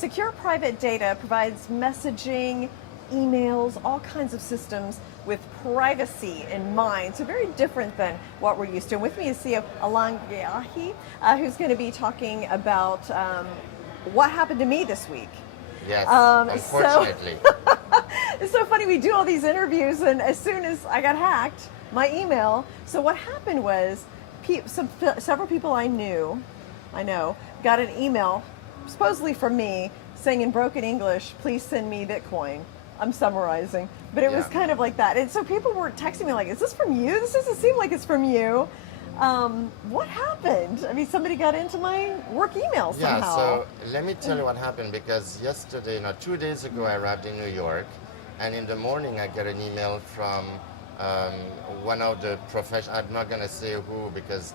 Sekur Private Data provides messaging, emails, all kinds of systems with privacy in mind. So very different than what we're used to. And with me is CEO Alain Ghiai, who's going to be talking about what happened to me this week. Yes, unfortunately. It's so funny, we do all these interviews, and as soon as I got hacked, my email. So what happened was, several people I know, got an email, supposedly from me, saying in broken English, please send me Bitcoin. I'm summarizing, but it was kind of like that. And so people were texting me like, is this from you? This doesn't seem like it's from you. What happened? I mean, somebody got into my work email somehow. Yeah, so let me tell you what happened, because yesterday, 2 days ago, I arrived in New York, and in the morning I get an email from one of the professionals. I'm not going to say who because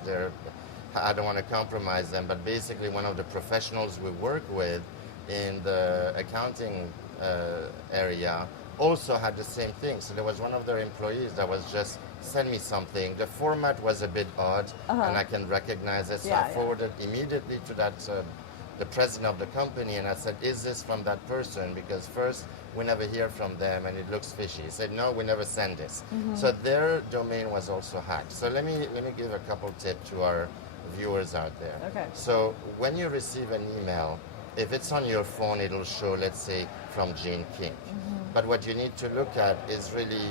I don't want to compromise them, but basically one of the professionals we work with in the accounting area also had the same thing. So there was one of their employees that was just send me something. The format was a bit odd, and I can recognize it. So I forwarded immediately to that the president of the company, and I said, is this from that person? Because first, we never hear from them and it looks fishy. He said, no, we never send this. So their domain was also hacked. So let me give a couple tips to our viewers out there. Okay. So when you receive an email, if it's on your phone, it'll show, let's say, from Jane King. But what you need to look at is really,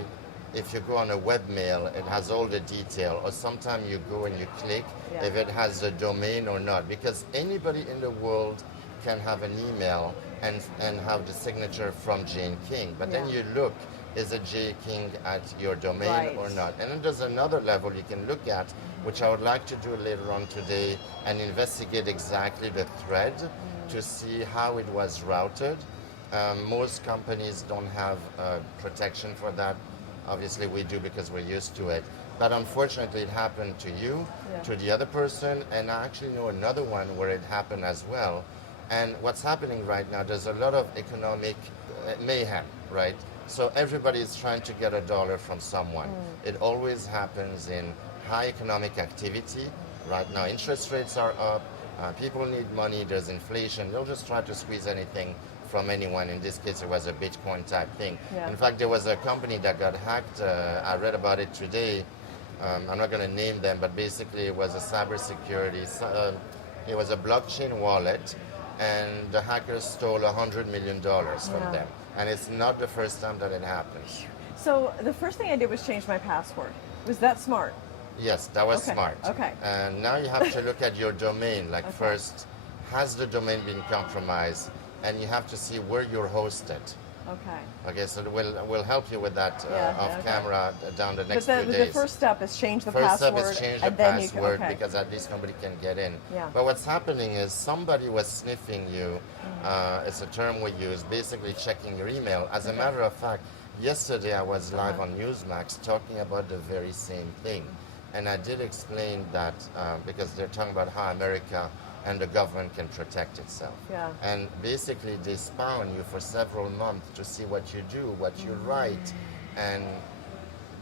if you go on a webmail, it has all the detail, or sometimes you go and you click if it has a domain or not, because anybody in the world can have an email and have the signature from Jane King. But then you look, is it J King at your domain or not? And then there's another level you can look at, which I would like to do later on today, and investigate exactly the thread to see how it was routed. Most companies don't have protection for that. Obviously we do because we're used to it. But unfortunately it happened to you, to the other person, and I actually know another one where it happened as well. And what's happening right now, there's a lot of economic mayhem, right? So everybody is trying to get a dollar from someone. It always happens in high economic activity. Right now interest rates are up, people need money, there's inflation, they'll just try to squeeze anything from anyone. In this case, it was a Bitcoin type thing. In fact, there was a company that got hacked. I read about it today. I'm not going to name them, but basically it was a cybersecurity. It was a blockchain wallet, and the hackers stole $100 million from them. And it's not the first time that it happens. So the first thing I did was change my password. Was that smart? Yes, that was smart. Okay. And now you have to look at your domain. Like first, has the domain been compromised? And you have to see where you're hosted. Okay, so we'll help you with that off camera down the next few days. But the first step is change the password. First step is change the password because at least nobody can get in. But what's happening is somebody was sniffing you. It's a term we use, basically checking your email. As a matter of fact, yesterday I was live on Newsmax talking about the very same thing. And I did explain that because they're talking about how America and the government can protect itself. And basically they spy on you for several months to see what you do, what you write. And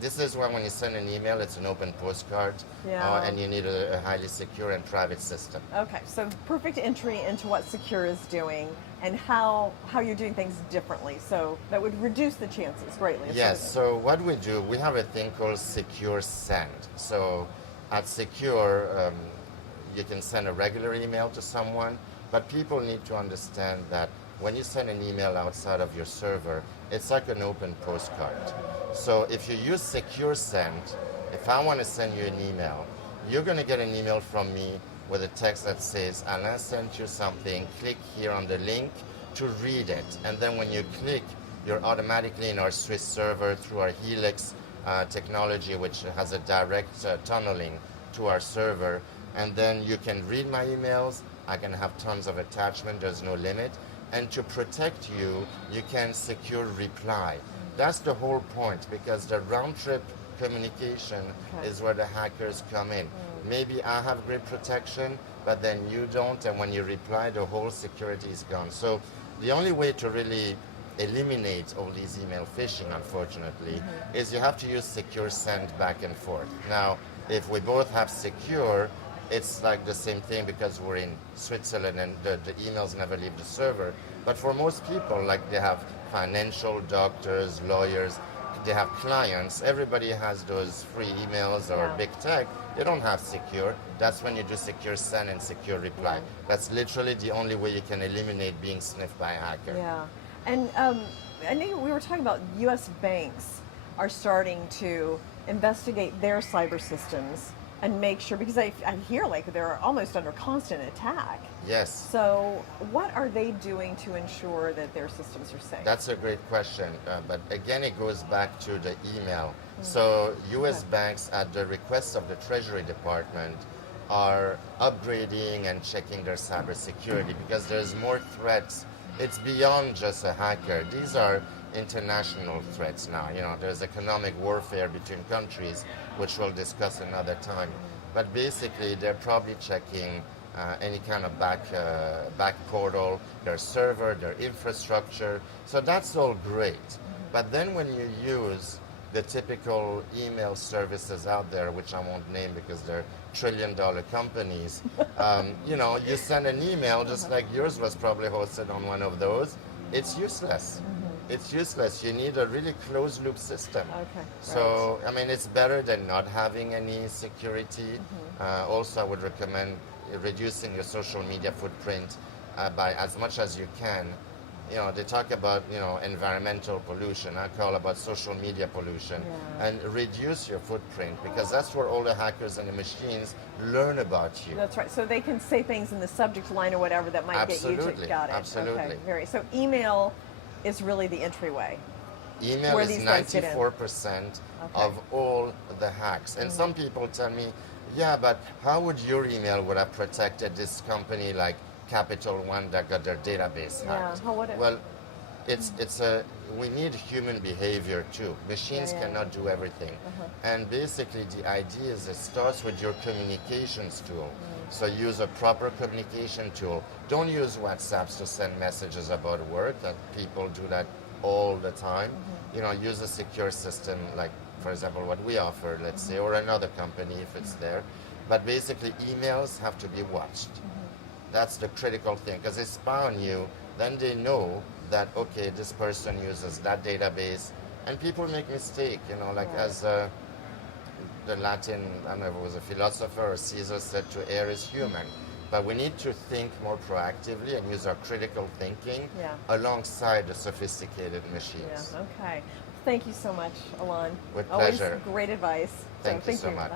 this is why when you send an email, it's an open postcard, and you need a highly secure and private system. Okay, so perfect entry into what Sekur is doing and how you're doing things differently. So that would reduce the chances greatly. Yes, so what we do, we have a thing called Secure Send. So at Secure, you can send a regular email to someone, but people need to understand that when you send an email outside of your server, it's like an open postcard. So if you use Secure Send, if I want to send you an email, you're going to get an email from me with a text that says, Alain sent you something, click here on the link to read it. And then when you click, you're automatically in our Swiss server through our Helix technology, which has a direct tunneling to our server. And then you can read my emails. I can have tons of attachment. There's no limit. And to protect you, you can secure reply. That's the whole point, because the round trip communication is where the hackers come in. Maybe I have great protection, but then you don't, and when you reply, the whole security is gone. So the only way to really eliminate all these email phishing, unfortunately, is you have to use Secure Send back and forth. Now, if we both have Secure, it's like the same thing because we're in Switzerland and the emails never leave the server. But for most people, like they have financial, doctors, lawyers, they have clients, everybody has those free emails or Yeah. big tech. They don't have secure. That's when you do secure send and secure reply. That's literally the only way you can eliminate being sniffed by a hacker. Yeah, and I know we were talking about U.S. banks are starting to investigate their cyber systems and make sure, because I hear like they're almost under constant attack. Yes. So what are they doing to ensure that their systems are safe? That's a great question, but again, it goes back to the email. So U.S. banks, at the request of the Treasury Department, are upgrading and checking their cybersecurity because there's more threats. It's beyond just a hacker. These are international threats now. You know, there's economic warfare between countries, which we'll discuss another time. But basically, they're probably checking any kind of back portal, their server, their infrastructure. So that's all great. But then when you use the typical email services out there, which I won't name because they're trillion-dollar companies, you know, you send an email just like yours was probably hosted on one of those. It's useless. It's useless. You need a really closed-loop system. Okay. So, I mean, it's better than not having any security. Also, I would recommend reducing your social media footprint by as much as you can. You know, they talk about, you know, environmental pollution. I call about social media pollution. Yeah. And reduce your footprint because that's where all the hackers and the machines learn about you. That's right. So they can say things in the subject line or whatever that might get you to. Got it. Absolutely. Okay. Very. So email is really the entryway. Email Where is these guys get in. 94% of all the hacks. And some people tell me, yeah, but how would your email would have protected this company like Capital One that got their database hacked? Yeah, how would it? Well, we need human behavior too. Machines cannot do everything. And basically the idea is it starts with your communications tool. So use a proper communication tool. Don't use WhatsApps to send messages about work, that people do that all the time. You know, use a secure system like, for example, what we offer, let's say, or another company if it's there. But basically emails have to be watched. That's the critical thing because they spy on you, then they know that, okay, this person uses that database, and people make mistakes, you know, like as the Latin, I don't know if it was a philosopher or Caesar said, to err is human. But we need to think more proactively and use our critical thinking alongside the sophisticated machines. Yeah, okay. Thank you so much, Alain. With Always pleasure. great advice. Thank you so much.